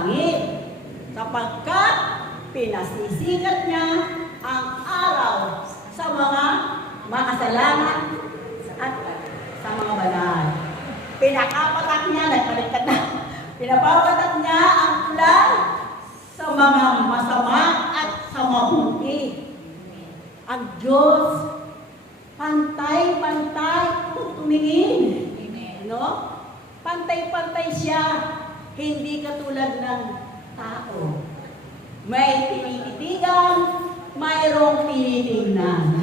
langit, sapagkat pinasisikat niya ang araw sa mga makasalanan at sa mga banal. Pinakapatak niya, nagpaliktad na, pinapapatak niya ang ulan sa mga masama at sa mabuti. Ang Diyos, pantay-pantay kung tumingin. No? Pantay-pantay siya, hindi katulad ng tao. May tinititigan, mayroong tinitingnan.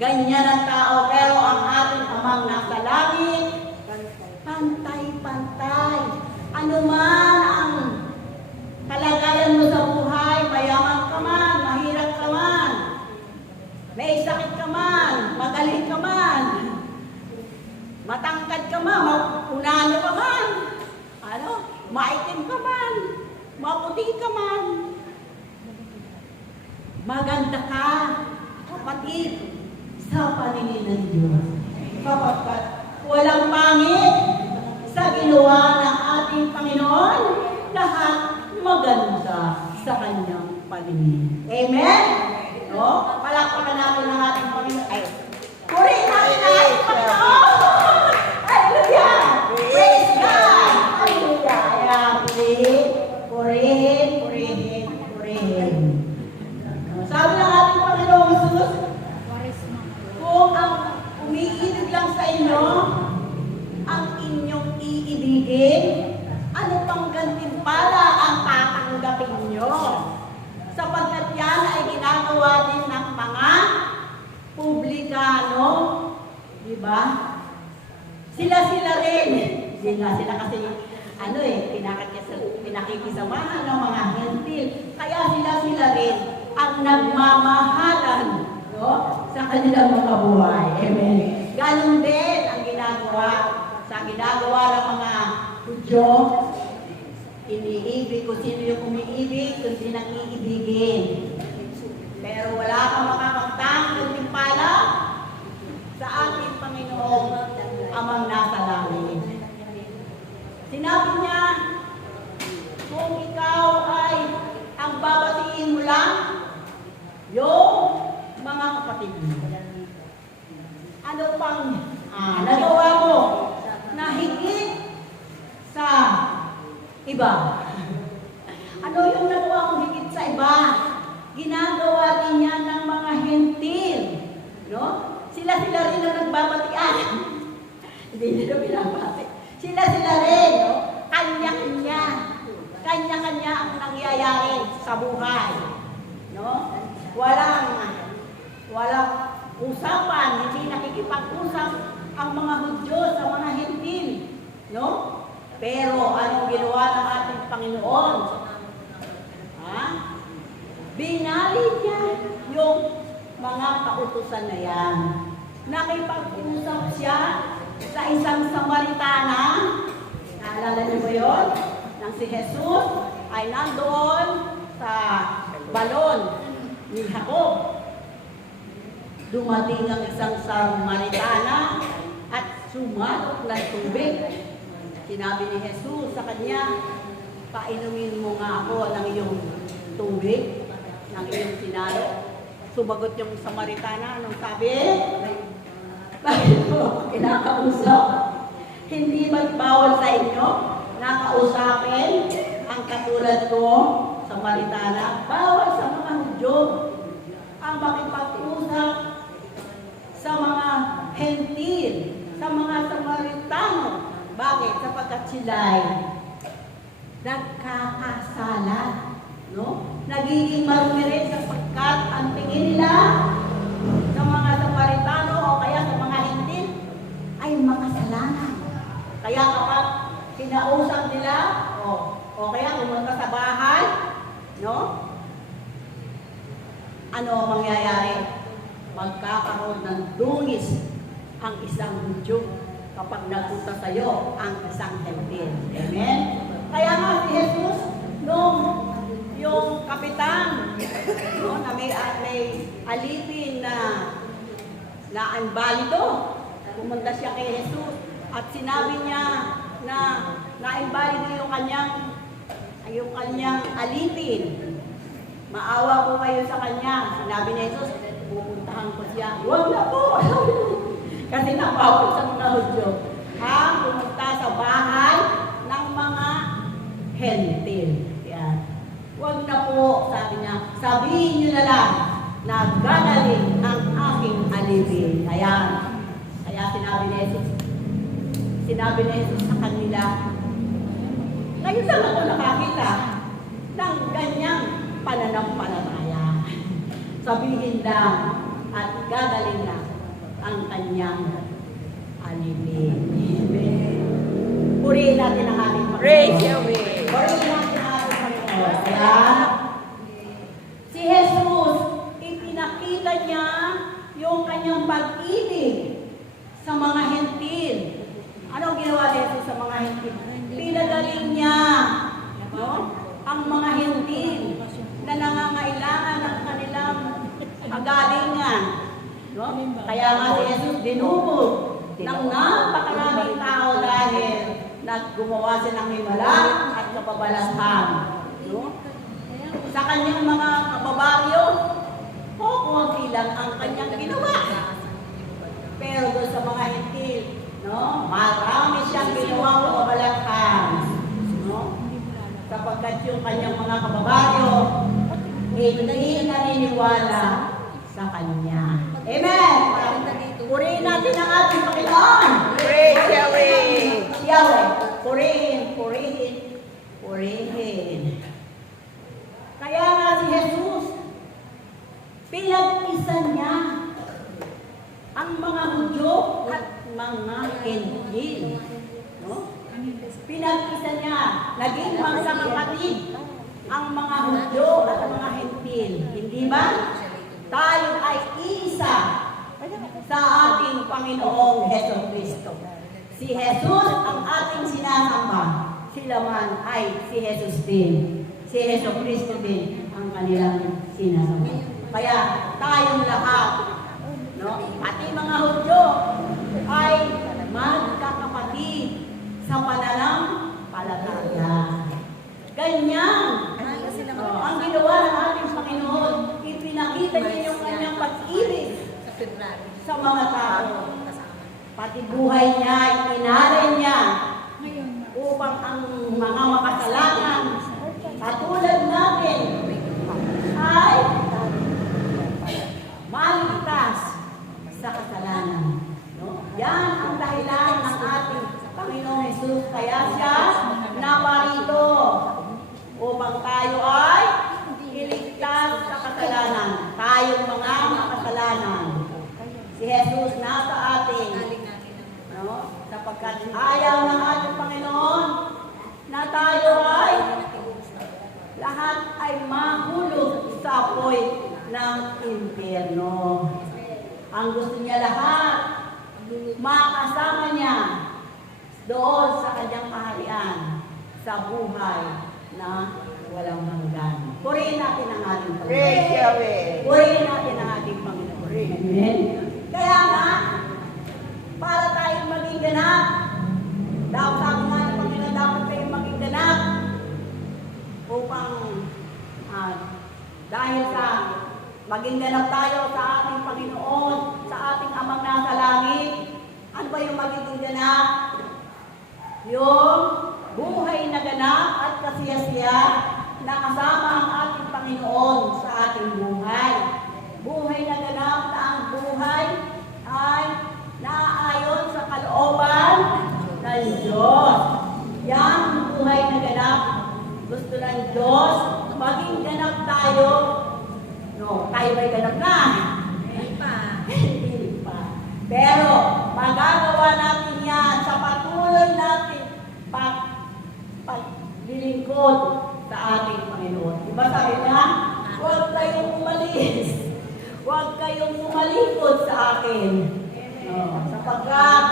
Ganyan ang tao, pero ang ating Amang nasa langit, pantay-pantay. Ano man ang kalagayan mo sa buhay, mayaman ka man, mahirap ka man, may sakit ka man, magaling ka man, matangkad ka man, mapunano ka man, maitim ka man, maputi ka man, maganda ka, kapatid, sa paningin ng Diyos. Kapagkat walang pangit sa ginawa ng ating Panginoon, lahat maganda sa Kanyang paningin. Amen? No? Palakpakan natin ang ating Panginoon. Ay, purihin natin ang ating Panginoon! Hallelujah! Praise God! Hallelujah! Ayan, purihin. Sabi ng ating Panginoon Jesus, kung ang umiibig lang sa inyo, ang inyong iibigin, ano pang gantimpala ang tatanggapin nyo? Sapagkat yan ay ginagawa din ng mga publikano, di ba? Sila rin. Hindi nga sila kasi, pinakikisamahan ng mga hentil. Kaya sila rin ang nagmamahalan, no? Sa kanilang mga buhay. Amen. Ganon din ang ginagawa ng mga Hudyo. Iniibig kung sino yung umiibig, kung sino ang iibigin. Pero wala kang makakagtang gantimpala sa ating Panginoong Amang nasa langit. Sinabi niya, kung ikaw ay ang babatiin mo lang, yung mga kapatid mo. Ano pang nagawa mo na higit sa iba? Ano yung nagawa mo higit sa iba? Ginagawa din yan ng mga hentil. No? Sila rin na nagbabatian. Hindi nila binabati. Sila rin. No? Kanya-kanya. Kanya-kanya ang nangyayari sa buhay. No? Walang usapan, hindi nakikipag-usap ang mga Hudyo sa mga hentil. No? Pero anong ginawa ng ating Panginoon? Binali niya yung mga kautusan na yan. Nakipag-usap siya sa isang Samaritana. Naalala niyo ba yun? Nang si Jesus ay nandoon sa balon ni Jacob. Dumating ang isang Samaritana at sumalot ng tubig. Sinabi ni Jesus sa kanya, painumin mo nga ako ng iyong tubig, ng iyong sinalo. Sumagot yung Samaritana, anong sabi? Bakit mo kinakausap? Hindi ba't bawal sa inyo na kausapin ang katulad ko, Samaritana? Bawal sa mga Hudyo ang makipag-usap sa mga hentil, sa mga Samaritano. Bakit? Sapagkat sila'y nagkakasala, no? Nagiging marumi rin sapagkat ang tingin nila sa mga Samaritano o kaya sa mga hentil ay makasalanan. Kaya kapag kinausap nila, o kaya pumunta sa bahay, no? Ano ang mangyayari? Magkakaroon ng dungis ang isang Hudyo kapag nagpunta sa iyo ang isang hentil. Amen? Kaya nga si Jesus, nung yung kapitan, no, na may alipin na anbalido, pumunta siya kay Jesus at sinabi niya na naimbalido yung kanyang ay yung kanyang alipin. Maawa po kayo sa kanya. Sinabi ni Jesus, pupuntahan ko siya. Huwag na po! Kasi napawag sa mga Hudyo. Pumunta sa bahay ng mga hentil. Yan. Huwag na po, sabi niya, sabihin niyo na lang na gagaling ang aking alipin. Ayan. Kaya sinabi ni Jesus sa kanila, ngayon lang ako nakakita ng ganyang pananampalataya. Sabihin lang at gagaling na ang kanyang alipin. Amen. Purihin natin ang ating Panginoon. Praise Yahweh. Purihin natin ang ating Panginoon. Kaya, si Jesus, ipinakita niya yung kanyang pag-ibig sa mga hentil. Ano ginawa ni Jesus sa mga hentil? Pinagaling niya, no? Ang mga hentil na nangangailangan ng kanilang kagalingan. No? Kaya nga si Jesus dinubog ng napakaraming tao dahil gumawa siya ng himala at kababalaghan. No? Sa kanyang mga kababaryo, konti lang ang kanyang ginawa. Pero doon sa mga hentil, no? Marami siyang ginawang kababalaghan. No? Sapagkat yung kanyang mga kababaryo, hindi naniniwala sa kanya. Amen! Purihin natin ang ating Panginoon. Praise Yahweh. Yahweh. Purihin, purihin, purihin. Kaya nga si Jesus, pinag-isa niya ang mga Hudyo at mga Hentil. No? Pinag-isa niya, naging magsakapatid ang mga Hudyo at mga Hentil. Hindi ba? Tayo ay isa sa ating Panginoong Jesucristo. Si Jesus ang ating sinasamba. Sila man ay si Jesus din. Si Jesucristo din ang kanilang sinasamba. Kaya tayong lahat, no, pati mga Hudyo ay magkakapatid sa pananampalataya. Ganyan. Ang ginawa ng ating Panginoon, ipinakita niya yung kanyang pag-ibig sa mga tao. Pati buhay niya, inalay niya upang ang mga makasalanan katulad natin ay maligtas sa kasalanan. No? Yan ang dahilan ng ating Panginoong Jesus. Kaya siya naparito upang tayo ay iligtas sa kasalanan. Tayong mga makasalanan. Si Jesus nasa atin. No? Sapagkat ayaw ng ating Panginoon na tayo ay lahat ay mahulog sa apoy ng impyerno. Ang gusto niya lahat, makasama niya doon sa kanyang kaharian, sa buhay na walang hanggan. Purihin natin ang ating Panginoon. Praise Yahweh. Purihin natin ang ating Panginoon. Amen. Kaya nga, para tayong maging ganap, sabi nga ng Panginoon, dapat kayong maging ganap upang dahil sa maging ganap tayo sa ating Panginoon, sa ating Amang nasa langit. Ano ba yung magiging ganap? Yung buhay na ganap at kasiyasiya na kasama ang ating Panginoon sa ating buhay. Buhay na ganap na ang buhay ay naaayon sa kalooban ng Diyos. Yan ang buhay na ganap. Gusto ng Diyos, maging ganap tayo. No, tayo ba'y ganap na? Hindi pa. Hindi pa. Pero, magagawa natin yan sa patuloy natin paglilingkod sa ating Panginoon. Diba sabi niya, huwag kayong umalis. Huwag kayong umalikod sa akin. No, sapagkat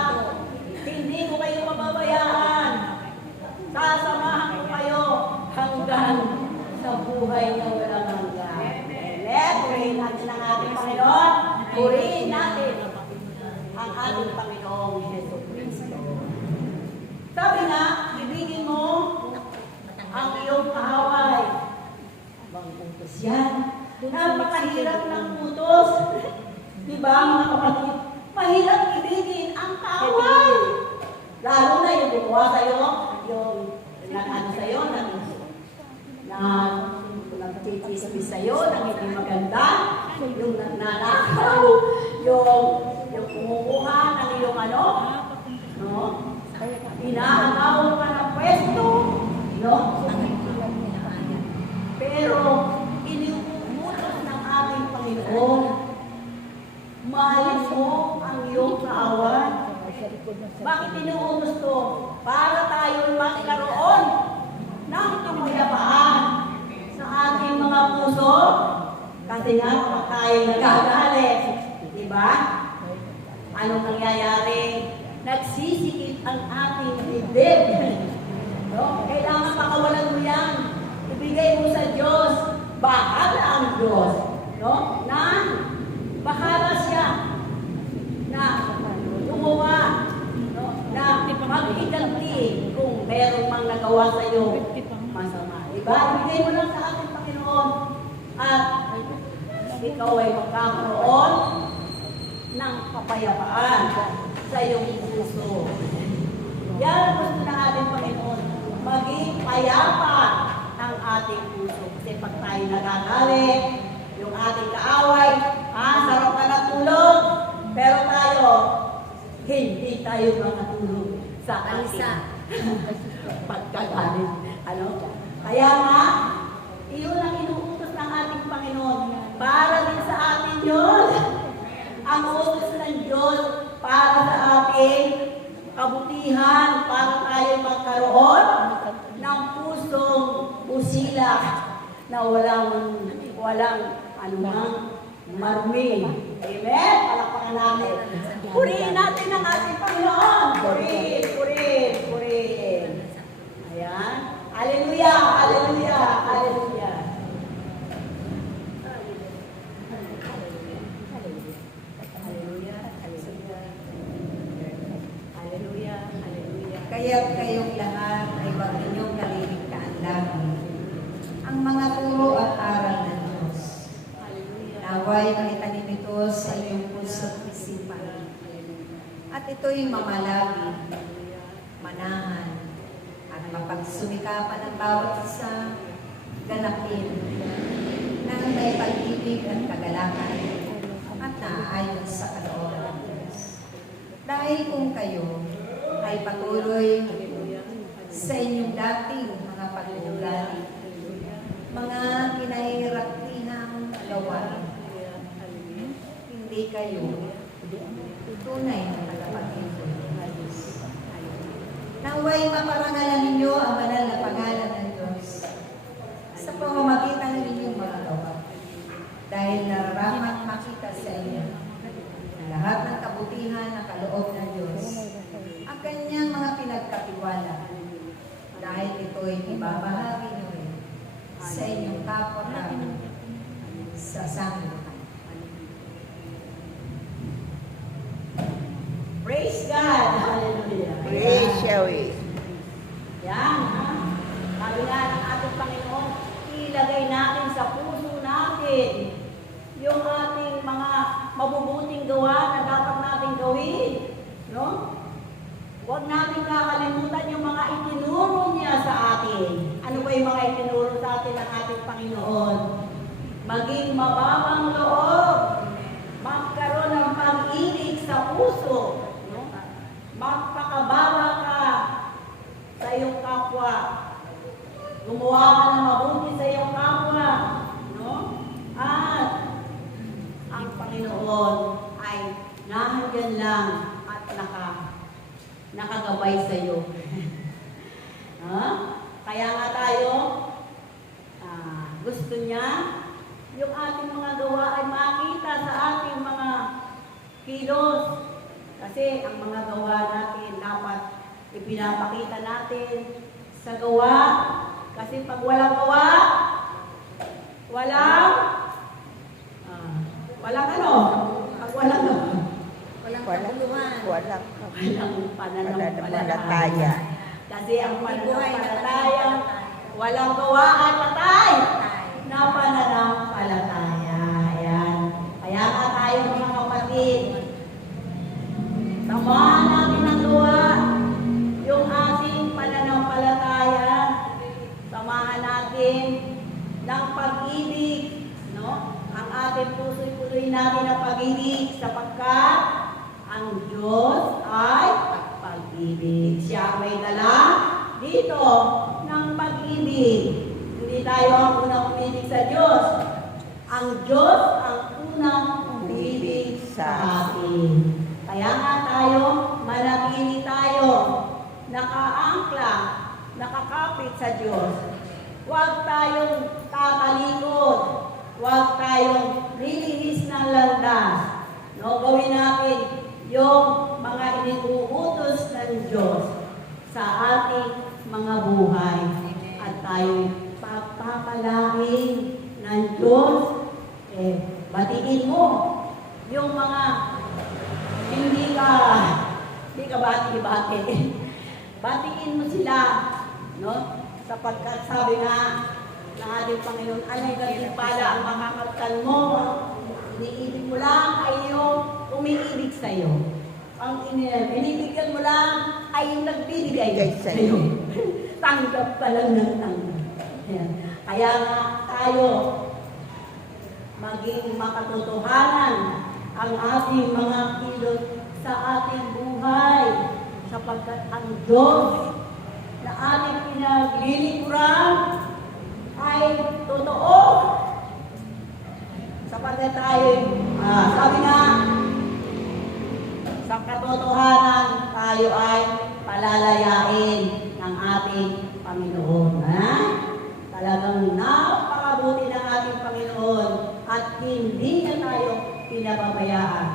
hindi ko kayo mababayaan. Sasamahan ko kayo hanggang sa buhay na walang hanggan. Amen. Purihin natin ang ating Panginoon. ba mga kapatid, mahirap ibigin ang kaaway. Lalo na yung gumawa sa'yo, yung nag-ano sa'yo, nag-titismis sa'yo, nang hindi maganda, yung nagnanakaw, yung kumukuha ng iyong ano, no? Inaagaw ka ng pwesto, no? Pero, iniuutos ng ating Panginoon, mahalin mo ang iyong kaaway. Bakit inuutos to? Para tayo magkaroon ng kapayapaan sa ating mga puso. Kasi nga, kapag tayo nagagalit, di ba? Anong nangyayari? Nagsisikip ang ating dibdib. No? Kailangan pakawalan mo yan. Ibigay mo sa Diyos. Bahala ang Diyos. No? Na bahala siya na gumawa, no? Na mag-iganti kung merong mang nagawa sa iyo masama. Diba? Ibigay mo lang sa ating Panginoon at ikaw ay magkakaroon ng kapayapaan sa iyong puso. Yan ang gusto ng ating Panginoon. Maging payapa ang ating puso. Kasi pag tayo nagagalit, yung ating kaaway, sarap na natulog, pero tayo, hindi tayo makatulog sa ating pagkagalit. Ano? Kaya nga, iyon ang inuutos ng ating Panginoon para din sa atin yun. Ang utos ng Diyos para sa ating kabutihan, para tayo magkaroon ng pusong usila na walang anumang marumi. Amen? Palakpakan natin. Purihin natin ang ating Panginoon. Purihin, purihin, purihin. Ayan. Hallelujah, hallelujah, hallelujah. Kaya't kayong lahat ay wag ninyong kaliligtaan lagi ang mga turo at aral ng Diyos. Naway maitanim ito sa iyong puso at isipan. At ito'y mamalagi, manahan, at mapagsumikapan ng bawat isa, ganapin, ng may pag-ibig at kagalakan, at naaayon sa kalooban ng Diyos. Dahil kung kayo ay patuloy sa inyong dating mga pag-uugali, mga kinahihiratinang gawain, hindi kayo tunay na tagapag-ibig ng Diyos. Naway maparangalan ninyo ang banal na pangalan ng Diyos sa pamamagitan ng inyong mga gawa, dahil nararapat makita sa inyo ang lahat ng kabutihan na kaloob ng Diyos, ang kanyang mga pinagkatiwala, dahil ito'y ibabahagi nyo rin sa inyong kapwa-tao sa sanglibutan. Praise God! Hallelujah! Praise Yahweh. Yan, ha? Sabi nga ng ating Panginoon, ilagay natin sa puso natin yung ating mga mabubuting gawa na dapat natin gawin. No? Huwag natin kakalimutan yung mga itinuro niya sa atin. Ano ba yung mga itinuro sa atin ng ating Panginoon? Maging mababang loob, magkaroon ng pag-ibig sa puso, no? Magpakababa ka sa iyong kapwa, gumawa ka ng mabuti sa iyong kapwa, no? At ang Panginoon ay nandiyan lang at nakagabay sa iyo. Kaya nga tayo, gusto niya yung ating mga gawa ay makita sa ating mga kilos. Kasi ang mga gawa natin dapat ipinapakita natin sa gawa. Kasi pag walang gawa, walang ano? Pag walang gawa, Walang kabuluhan. Walang pananampalataya. Kasi ang pananampalataya, walang gawa ay patay na pananampalataya. Ayan. Kaya nga tayo mga kapatid, Samahan natin ang gawa yung ating pananampalataya. Samahan natin ng pag-ibig, no? Ang ating puso'y puloy natin ng pag-ibig sapagkat ang Diyos ay pag-ibig. Siya may dala dito ng pag-ibig. Hindi tayo ang unang umibig sa Diyos. Ang Diyos ang unang umibig sa atin. Kaya nga tayo, manatili tayo, nakaangkla, nakakapit sa Diyos. Huwag tayong tatalikod, huwag tayong lilihis ng landas. No, gawin natin yung mga iniuutos ng Diyos sa ating mga buhay. At tayo pagpapalaki ng Diyos. Batiin mo yung mga hindi ka bati-bati. Batiin mo sila, no? Sapagkat sabi nga ng ating Panginoon, anong gantimpala ang makakamtan mo? Iniibig mo lang ay yung umiibig sa'yo. Ang binibigyan mo lang ay yung nagbibigay sa'yo. Tanggap ka lang ng tanggap. Kaya nga tayo, maging makatotohanan ang ating mga kilos sa ating buhay. Sapagkat ang Diyos na ating pinaglilingkuran ay totoo. Sapagkat tayo, sabi nga, sa katotohanan tayo ay palalayain ng ating Panginoon. Talagang napakabuti ng ating Panginoon at hindi niya tayo pinababayaan.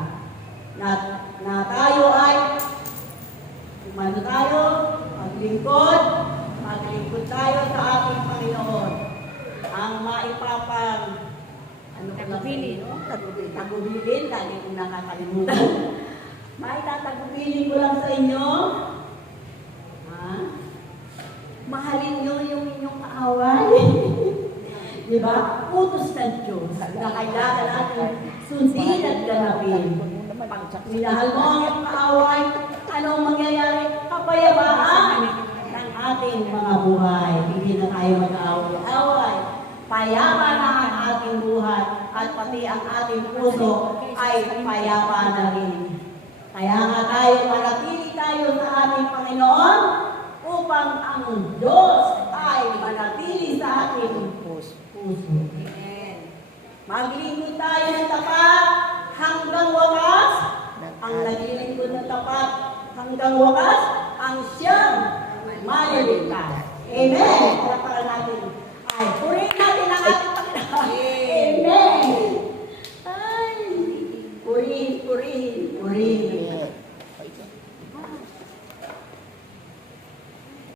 Na tayo ay umano tayo, maglingkod tayo sa ating Panginoon. Ang tagubilin, no? Tagubilin, lagi kong nakakalimutan. Maitatagubilin ko lang sa inyo. Mahalin nyo yung inyong kaaway. Diba? Utos ng Diyos na kailangan natin sundin at ganapin. Pag minahal mo ang iyong kaaway, anong mangyayari? Kapayapaan ng ating mga buhay. Hindi na tayo mag-aaway. Payapa na ang ating buhay at pati ang ating puso ay payapa na rin. Kaya nga tayo, manatili tayo sa ating Panginoon upang ang Diyos ay manatili sa ating puso. Maglingkod tayo ng tapat hanggang wakas. Ang naglilingkod ng tapat hanggang wakas, ang siyang maliligtas. Amen.